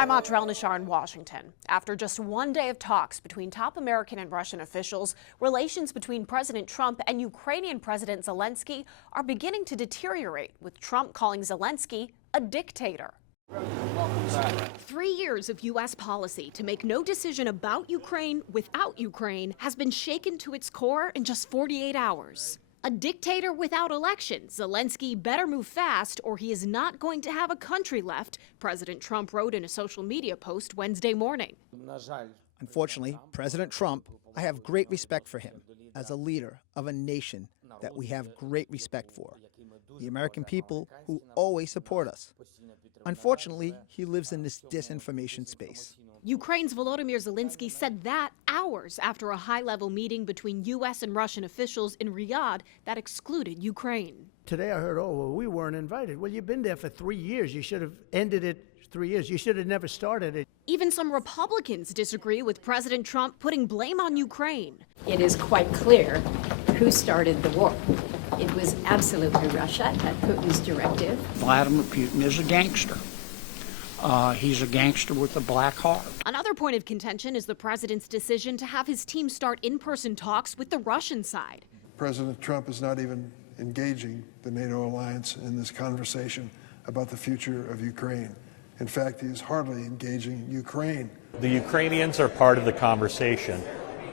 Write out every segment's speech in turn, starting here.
I'm Atrel Nashar in Washington. After just one day of talks between top American and Russian officials, relations between President Trump and Ukrainian President Zelensky are beginning to deteriorate, with Trump calling Zelensky a dictator. 3 years of U.S. policy to make no decision about Ukraine without Ukraine has been shaken to its core in just 48 hours. A dictator without elections. Zelensky better move fast or he is not going to have a country left, President Trump wrote in a social media post Wednesday morning. Unfortunately, President Trump, I have great respect for him as a leader of a nation that we have great respect for. The American people who always support us. Unfortunately, he lives in this disinformation space. Ukraine's Volodymyr Zelensky said that hours after a high-level meeting between U.S. and Russian officials in Riyadh that excluded Ukraine. Today I heard, oh, well, we weren't invited. Well, you've been there for 3 years. You should have ended it 3 years. You should have never started it. Even some Republicans disagree with President Trump putting blame on Ukraine. It is quite clear who started the war. It was absolutely Russia at Putin's directive. Vladimir Putin is a gangster. He's a gangster with a black heart. Another point of contention is the president's decision to have his team start in-person talks with the Russian side. President Trump is not even engaging the NATO alliance in this conversation about the future of Ukraine. In fact, he is hardly engaging Ukraine. The Ukrainians are part of the conversation,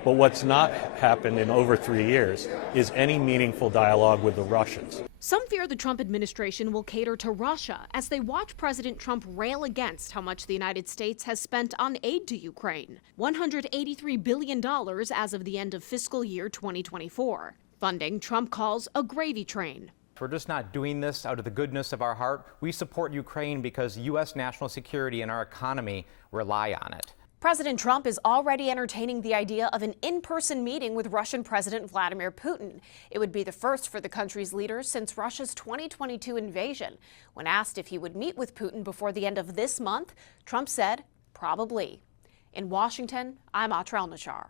but what's not happened in over 3 years is any meaningful dialogue with the Russians. Some fear the Trump administration will cater to Russia as they watch President Trump rail against how much the United States has spent on aid to Ukraine, $183 billion as of the end of fiscal year 2024. Funding Trump calls a gravy train. We're just not doing this out of the goodness of our heart. We support Ukraine because U.S. national security and our economy rely on it. President Trump is already entertaining the idea of an in-person meeting with Russian President Vladimir Putin. It would be the first for the country's leaders since Russia's 2022 invasion. When asked if he would meet with Putin before the end of this month, Trump said, probably. In Washington, I'm Atrel Nashar.